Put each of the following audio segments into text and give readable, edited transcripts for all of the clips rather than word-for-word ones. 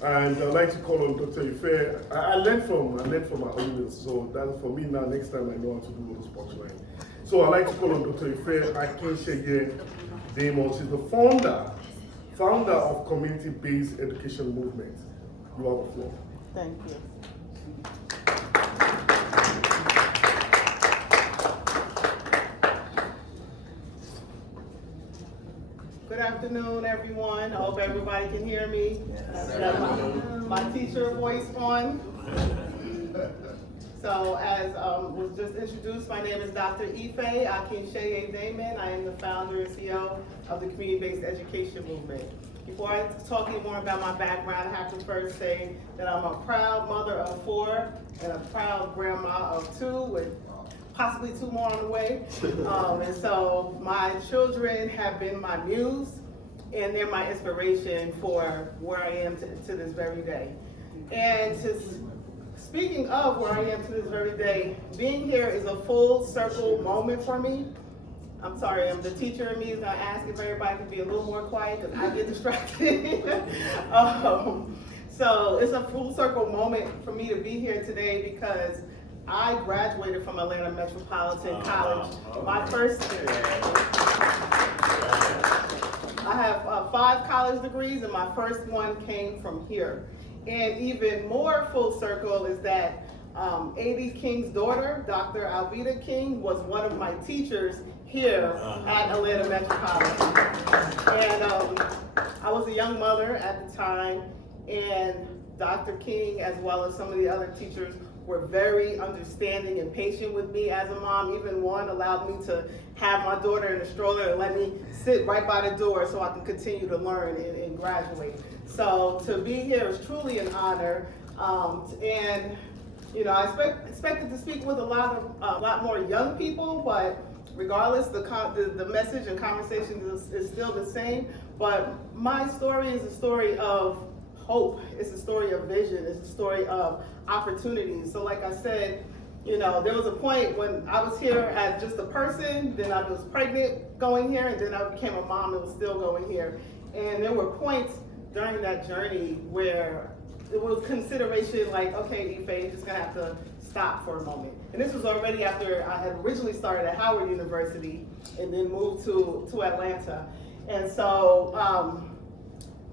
And I'd like to call on Dr. Ife. I learned from my audience, so that's for me now. Next time I know how to do those punchline. So I'd like to call on Dr. Ife Akinsheye Demos. She's the founder of community-based education movement. You have the floor. Thank you. Good afternoon, everyone. I hope everybody can hear me. My teacher voice on. So as was just introduced, my name is Dr. Ife Akinsheye Damon. I am the founder and CEO of the community-based education movement. Before I talk any more about my background, I have to first say that I'm a proud mother of 4 and a proud grandma of 2 with possibly 2 more on the way. And so my children have been my muse and they're my inspiration for where I am to this very day. And speaking of where I am to this very day, being here is a full circle moment for me. I'm sorry, the teacher in me is gonna ask if everybody can be a little more quiet because I get distracted. So it's a full circle moment for me to be here today because I graduated from Atlanta Metropolitan College. My first I have 5 college degrees and my first one came from here. And even more full circle is that A.D. King's daughter, Dr. Alveda King, was one of my teachers here at Atlanta Metropolitan. And I was a young mother at the time, and Dr. King, as well as some of the other teachers, were very understanding and patient with me as a mom. Even one allowed me to have my daughter in a stroller and let me sit right by the door so I can continue to learn and graduate. So to be here is truly an honor. And you know, I expected to speak with a lot more young people, but regardless, the message and conversation is still the same. But my story is a story of hope. It's a story of vision. It's a story of opportunities. So like I said, you know, there was a point when I was here as just a person, then I was pregnant going here, and then I became a mom and was still going here. And there were points during that journey where it was consideration like, okay, Ife, you're just gonna have to stop for a moment. And this was already after I had originally started at Howard University and then moved to Atlanta. And so,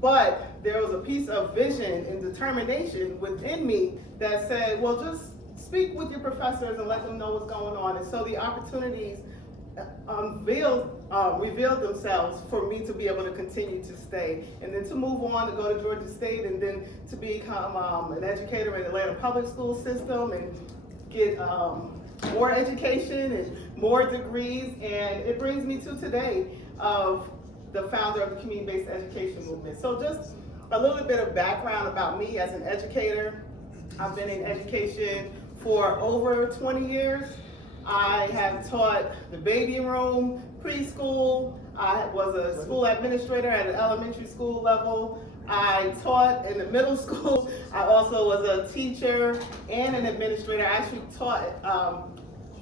but there was a piece of vision and determination within me that said, well, just speak with your professors and let them know what's going on. And so the opportunities revealed themselves for me to be able to continue to stay and then to move on to go to Georgia State and then to become an educator in the Atlanta public school system and get more education and more degrees. And it brings me to today of the founder of the community-based education movement. So just a little bit of background about me as an educator. I've been in education for over 20 years. I have taught the baby room, preschool. I was a school administrator at an elementary school level. I taught in the middle school. I also was a teacher and an administrator. I actually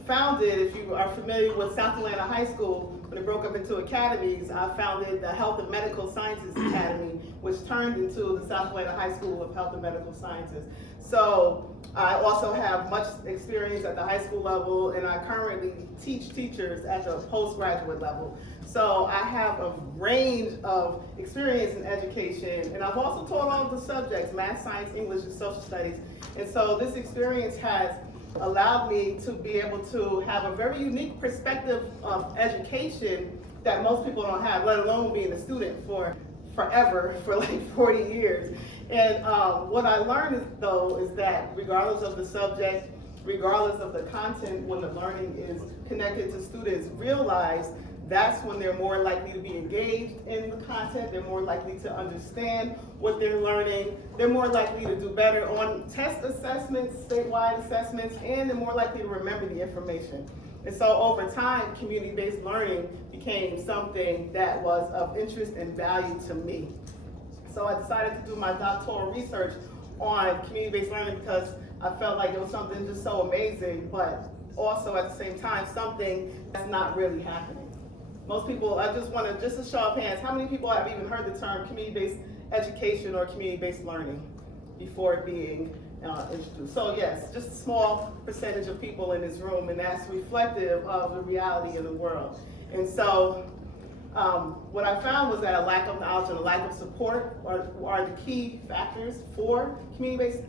founded, if you are familiar with South Atlanta High School, when it broke up into academies, I founded the Health and Medical Sciences Academy, which turned into the South Atlanta High School of Health and Medical Sciences. So I also have much experience at the high school level, and I currently teach teachers at the postgraduate level. So I have a range of experience in education, and I've also taught all of the subjects, math, science, English, and social studies. And so this experience has allowed me to be able to have a very unique perspective of education that most people don't have, let alone being a student for forever, for like 40 years. And what I learned though is that regardless of the subject, regardless of the content, when the learning is connected to students, realize that's when they're more likely to be engaged in the content, they're more likely to understand what they're learning, they're more likely to do better on test assessments, statewide assessments, and they're more likely to remember the information. And so over time, community-based learning became something that was of interest and value to me. So I decided to do my doctoral research on community-based learning because I felt like it was something just so amazing, but also at the same time, something that's not really happening. Most people, I just want to, just a show of hands, how many people have even heard the term community-based education or community-based learning before being introduced. So yes, just a small percentage of people in this room, and that's reflective of the reality in the world. And so what I found was that a lack of knowledge and a lack of support are the key factors for community-based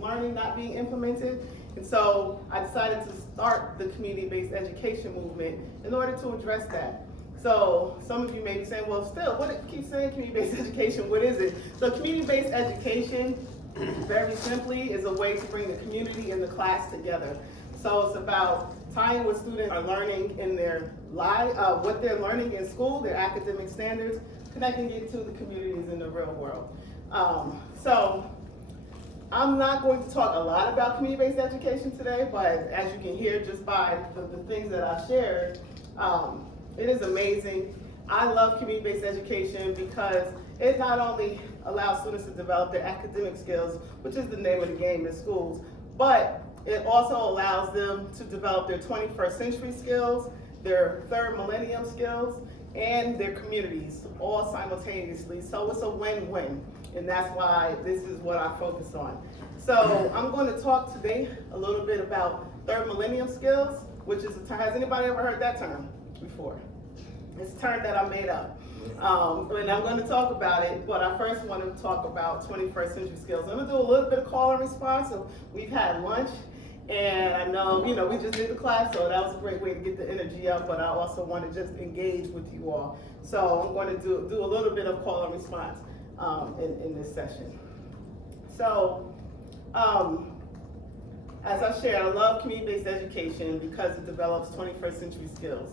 learning not being implemented. And so I decided to start the community-based education movement in order to address that. So some of you may be saying, well, still, what it keeps saying community-based education, what is it? So community-based education, very simply, is a way to bring the community and the class together. So it's about tying what students are learning in their life, what they're learning in school, their academic standards, connecting it to the communities in the real world. So I'm not going to talk a lot about community-based education today, but as you can hear just by the things that I shared, it is amazing. I love community-based education because it not only allows students to develop their academic skills, which is the name of the game in schools, but it also allows them to develop their 21st century skills, their third millennium skills, and their communities all simultaneously. So it's a win-win, and that's why this is what I focus on. So I'm going to talk today a little bit about third millennium skills, which is a term. Has anybody ever heard that term before? It's a term that I made up. And I'm going to talk about it, but I first want to talk about 21st century skills. I'm going to do a little bit of call and response. So we've had lunch, and I know, we just did the class, so that was a great way to get the energy up, but I also want to just engage with you all. So I'm going to do a little bit of call and response in this session. So as I shared, I love community-based education because it develops 21st century skills.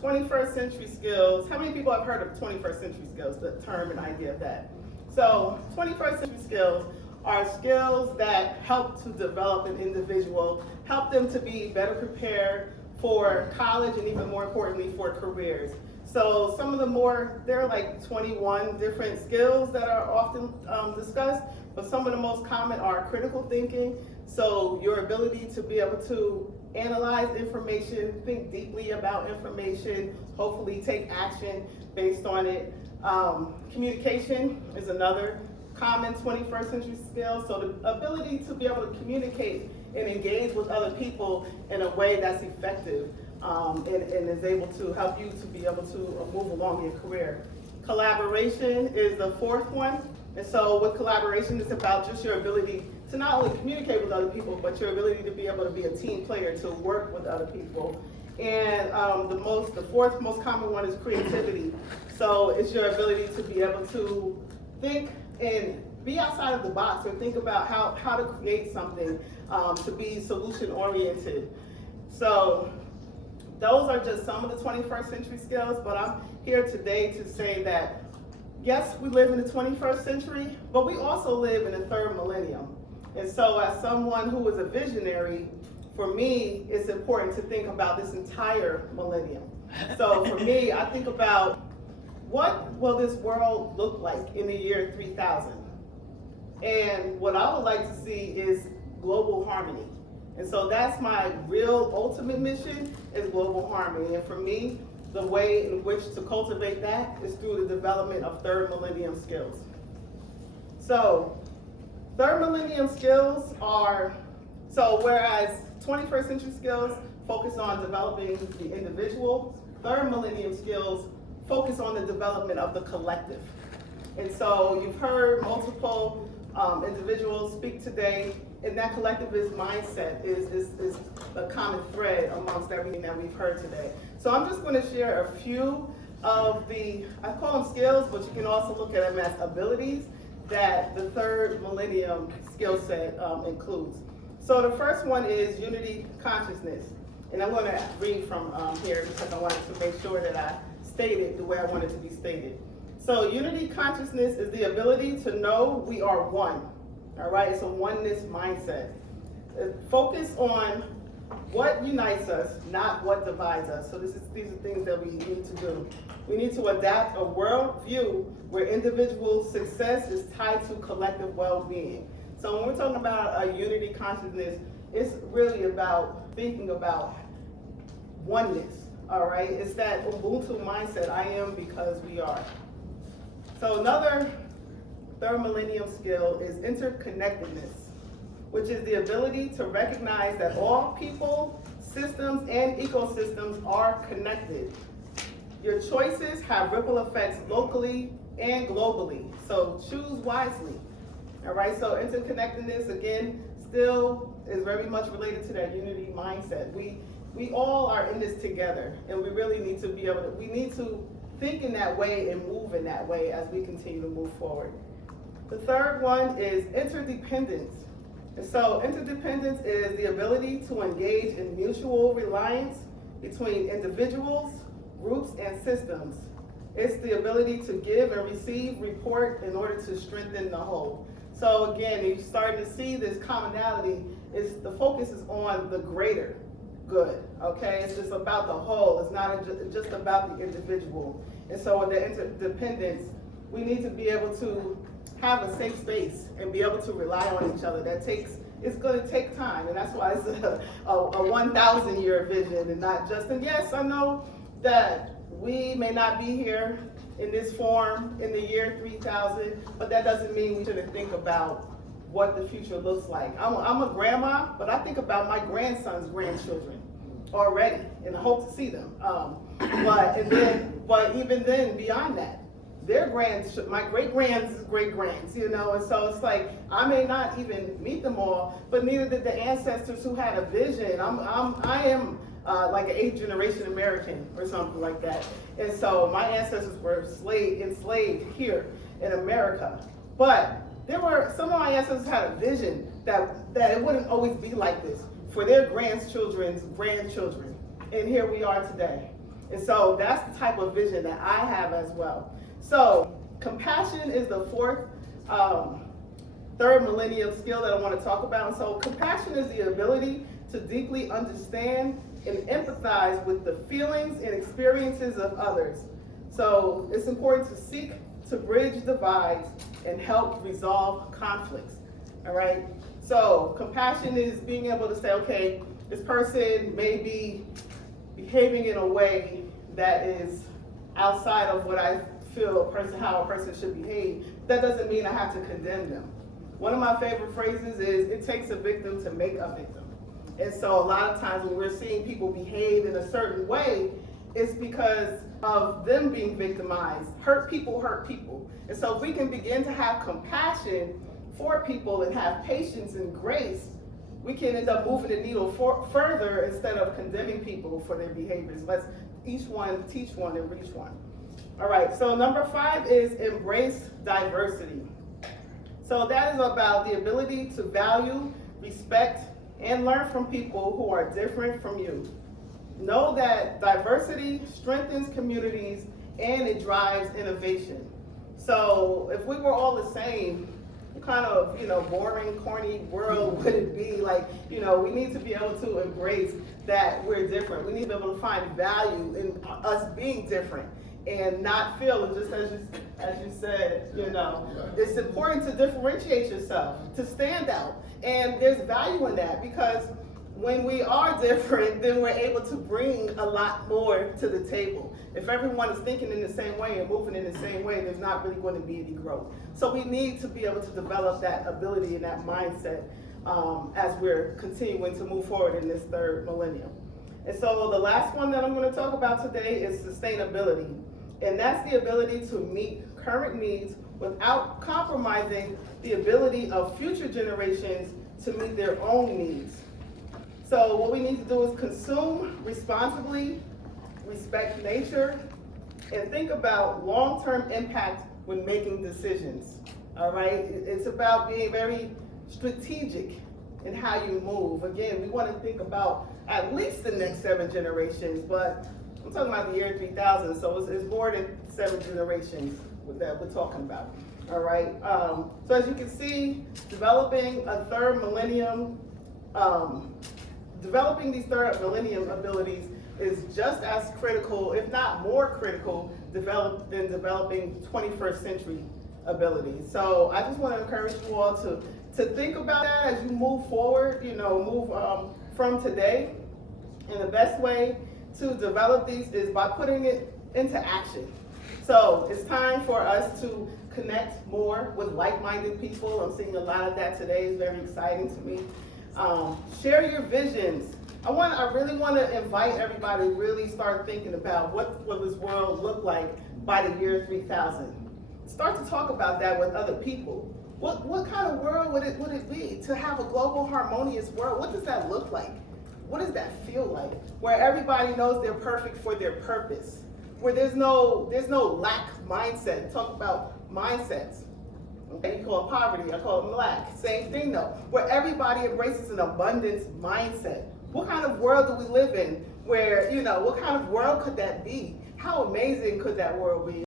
21st century skills, how many people have heard of 21st century skills, the term and idea of that? So 21st century skills are skills that help to develop an individual, help them to be better prepared for college and even more importantly for careers. So some of the there are like 21 different skills that are often discussed, but some of the most common are critical thinking. So your ability to be able to analyze information, think deeply about information, hopefully take action based on it. Communication is another common 21st century skill. So the ability to be able to communicate and engage with other people in a way that's effective and is able to help you to be able to move along your career. Collaboration is the fourth one. And so with collaboration, it's about just your ability to not only communicate with other people, but your ability to be able to be a team player, to work with other people. And the fourth most common one is creativity. So it's your ability to be able to think and be outside of the box, or think about how to create something, to be solution oriented. So those are just some of the 21st century skills, but I'm here today to say that yes, we live in the 21st century, but we also live in the third millennium. And so as someone who is a visionary, for me, it's important to think about this entire millennium. So for me, I think about what will this world look like in the year 3000? And what I would like to see is global harmony. And so that's my real ultimate mission, is global harmony. And for me, the way in which to cultivate that is through the development of third millennium skills. So third millennium skills whereas 21st century skills focus on developing the individual, third millennium skills focus on the development of the collective. And so you've heard multiple individuals speak today, and that collectivist mindset is a common thread amongst everything that we've heard today. So I'm just going to share a few of I call them skills, but you can also look at them as abilities that the third millennium skill set includes. So the first one is unity consciousness. And I'm going to read from here because I wanted to make sure that I stated the way I wanted to be stated. So unity consciousness is the ability to know we are one. All right, it's a oneness mindset. Focus on what unites us, not what divides us. So these are things that we need to do. We need to adapt a worldview where individual success is tied to collective well-being. So when we're talking about a unity consciousness, it's really about thinking about oneness, all right? It's that Ubuntu mindset, I am because we are. So another third millennium skill is interconnectedness, which is the ability to recognize that all people, systems, and ecosystems are connected. Your choices have ripple effects locally and globally, so choose wisely. All right, so interconnectedness, again, still is very much related to that unity mindset. We all are in this together, and we really need to be able to, we need to think in that way and move in that way as we continue to move forward. The third one is interdependence. And so interdependence is the ability to engage in mutual reliance between individuals, groups, and systems. It's the ability to give and receive report in order to strengthen the whole. So again, you're starting to see this commonality. The focus is on the greater good, okay? It's just about the whole. It's not just about the individual. And so with the interdependence, we need to be able to have a safe space and be able to rely on each other. It's going to take time, and that's why it's a 1,000-year vision and not just, and yes, I know that we may not be here in this form in the year 3000, but that doesn't mean we shouldn't think about what the future looks like. I'm a grandma, but I think about my grandson's grandchildren already, and I hope to see them. But even then, beyond that, my great-grands' great-grands, you know, and so it's like, I may not even meet them all, but neither did the ancestors who had a vision. I am like an 8th generation American or something like that. And so my ancestors were enslaved here in America. But some of my ancestors had a vision that it wouldn't always be like this for their grandchildren's grandchildren. And here we are today. And so that's the type of vision that I have as well. So compassion is the fourth, third millennium skill that I want to talk about. And so compassion is the ability to deeply understand and empathize with the feelings and experiences of others. So it's important to seek to bridge divides and help resolve conflicts, all right? So compassion is being able to say, okay, this person may be behaving in a way that is outside of what I feel how a person should behave. That doesn't mean I have to condemn them. One of my favorite phrases is, it takes a victim to make a victim. And so a lot of times when we're seeing people behave in a certain way, it's because of them being victimized. Hurt people hurt people. And so if we can begin to have compassion for people and have patience and grace, we can end up moving the needle further instead of condemning people for their behaviors. Let's each one teach one and reach one. All right, so number 5 is embrace diversity. So that is about the ability to value, respect, and learn from people who are different from you. Know that diversity strengthens communities and it drives innovation. So if we were all the same, what kind of, boring, corny world would it be? Like, we need to be able to embrace that we're different. We need to be able to find value in us being different and not feel, just as you said, it's important to differentiate yourself, to stand out. And there's value in that, because when we are different, then we're able to bring a lot more to the table. If everyone is thinking in the same way and moving in the same way, there's not really going to be any growth. So we need to be able to develop that ability and that mindset as we're continuing to move forward in this third millennium. And so the last one that I'm going to talk about today is sustainability. And that's the ability to meet current needs without compromising the ability of future generations to meet their own needs. So what we need to do is consume responsibly, respect nature, and think about long-term impact when making decisions, all right? It's about being very strategic in how you move. Again, we want to think about at least the next 7 generations, but I'm talking about the year 3000, so it's more than 7 generations that we're talking about, all right? So as you can see, developing a third millennium, developing these third millennium abilities is just as critical, if not more critical, than developing 21st century abilities. So I just want to encourage you all to think about that as you move forward, move from today. And the best way to develop these is by putting it into action. So it's time for us to connect more with like-minded people. I'm seeing a lot of that today. It's very exciting to me. Share your visions. I really want to invite everybody to really start thinking about what will this world look like by the year 3000. Start to talk about that with other people. What kind of world would it be to have a global harmonious world? What does that look like? What does that feel like? Where everybody knows they're perfect for their purpose. Where there's no lack mindset. Talk about mindsets. Okay, you call it poverty, I call it lack. Same thing though. Where everybody embraces an abundance mindset. What kind of world do we live in? Where, what kind of world could that be? How amazing could that world be?